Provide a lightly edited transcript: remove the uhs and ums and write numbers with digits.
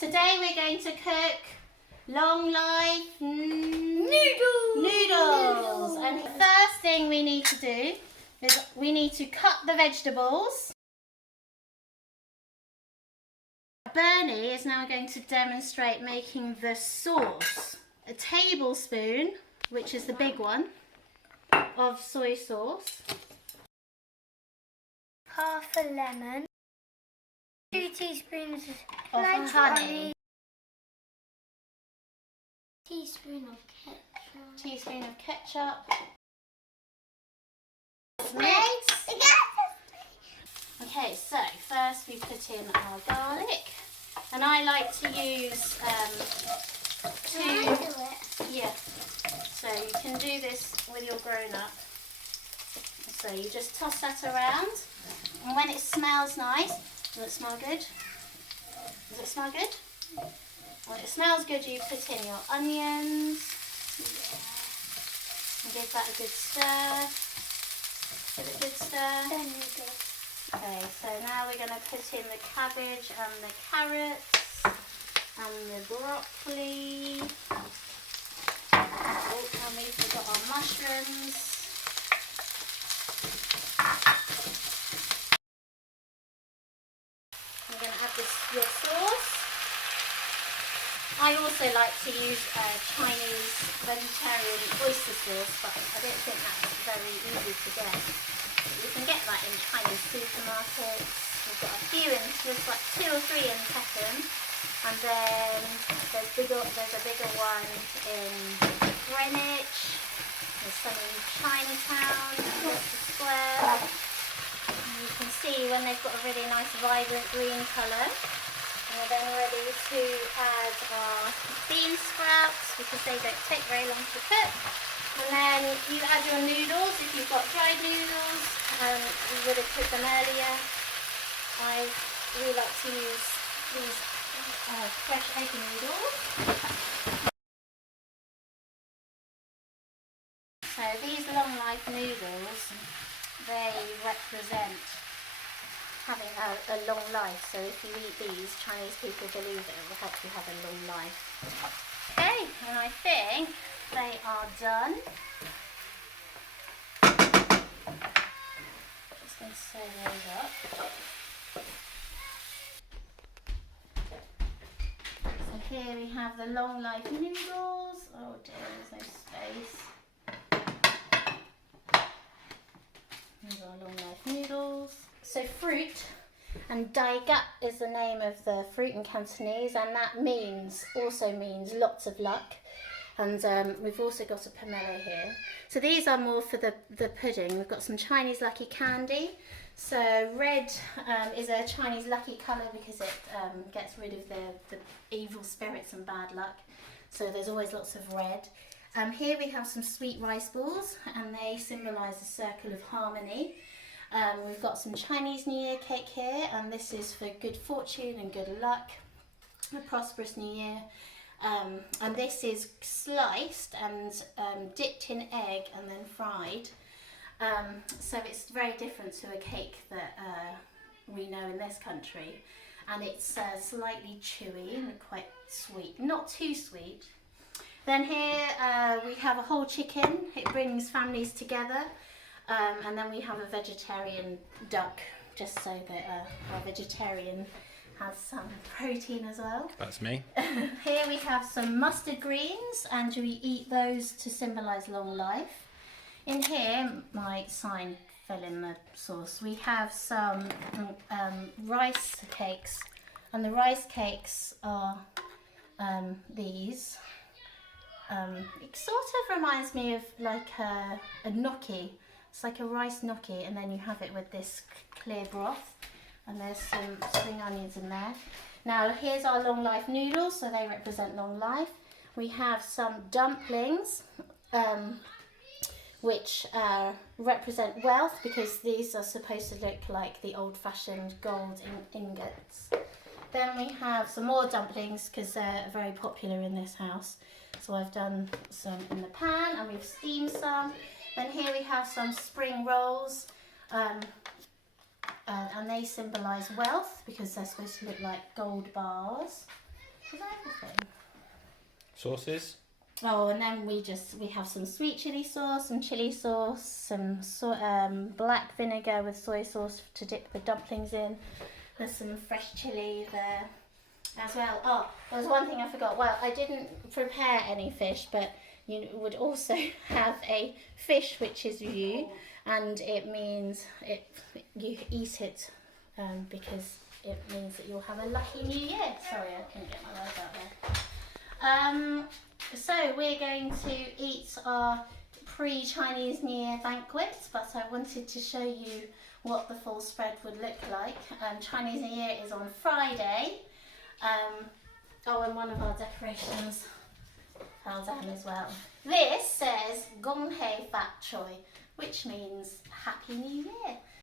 Today we're going to cook long life noodles. And the first thing we need to do is we need to cut the vegetables. Bernie is now going to demonstrate making the sauce. A tablespoon, which is the big one, of soy sauce. Half a lemon. 2 teaspoons of honey. Teaspoon of ketchup. Teaspoon of ketchup. Mix. Okay, so first we put in our garlic, and I like to use yeah. So you can do this with your grown-up. So you just toss that around, and when it smells nice, does it smell good? Does it smell good? When it smells good, you put in your onions and give that a good stir. Give it a good stir. Okay, so now we're going to put in the cabbage and the carrots and the broccoli. Oh, and we forgot our mushrooms. We're going to add your sauce. I also like to use Chinese vegetarian oyster sauce, but I don't think that's very easy to get. You can get that in Chinese supermarkets. We've got a few there's like 2 or 3 in Peckham, and then there's a bigger one in Greenwich. There's some in Chinatown, Leicester Square. And you can see when they've got a really nice vibrant green colour. And we're then ready to add our bean sprouts because they don't take very long to cook. And then you add your noodles if you've got dried noodles. You would have cooked them earlier. I really like to use these fresh egg noodles. So these long life noodles, they represent having a long life. So if you eat these, Chinese people believe it will help you have a long life. Okay, and I think they are done. Just going to sew those up. So here we have the long life noodles. Oh dear, there's no space. These are long life noodles. So fruit, and Dai Gat is the name of the fruit in Cantonese, and that also means lots of luck. And we've also got a pomelo here. So these are more for the pudding. We've got some Chinese lucky candy. So red is a Chinese lucky colour because it gets rid of the evil spirits and bad luck. So there's always lots of red. Here we have some sweet rice balls, and they symbolise a circle of harmony. We've got some Chinese New Year cake here, and this is for good fortune and good luck, a prosperous new year. And this is sliced and dipped in egg and then fried. So it's very different to a cake that we know in this country. And it's slightly chewy and quite sweet, not too sweet. Then here we have a whole chicken. It brings families together. And then we have a vegetarian duck, just so that our vegetarian has some protein as well. That's me. Here we have some mustard greens, and we eat those to symbolise long life. In here, my sign fell in the sauce. We have some rice cakes, and the rice cakes are these. It sort of reminds me of like a gnocchi. It's like a rice gnocchi, and then you have it with this clear broth, and there's some spring onions in there. Now here's our long life noodles, so they represent long life. We have some dumplings, which represent wealth because these are supposed to look like the old-fashioned gold ingots. Then we have some more dumplings because they're very popular in this house. So I've done some in the pan, and we've steamed some. Then here we have some spring rolls, and they symbolise wealth because they're supposed to look like gold bars. Is that everything? Sauces. Oh, and then we have some sweet chili sauce, some chili sauce, some black vinegar with soy sauce to dip the dumplings in. There's some fresh chili there as well. Oh, there was one thing I forgot. Well, I didn't prepare any fish, but you would also have a fish which is yu, and it means you eat it because it means that you'll have a lucky new year. Sorry, I couldn't get my words out there. So we're going to eat our pre-Chinese New Year banquet, but I wanted to show you what the full spread would look like. Chinese New Year is on Friday. Oh, and one of our decorations fell down as well. This says Gong Hei Fat Choi, which means Happy New Year.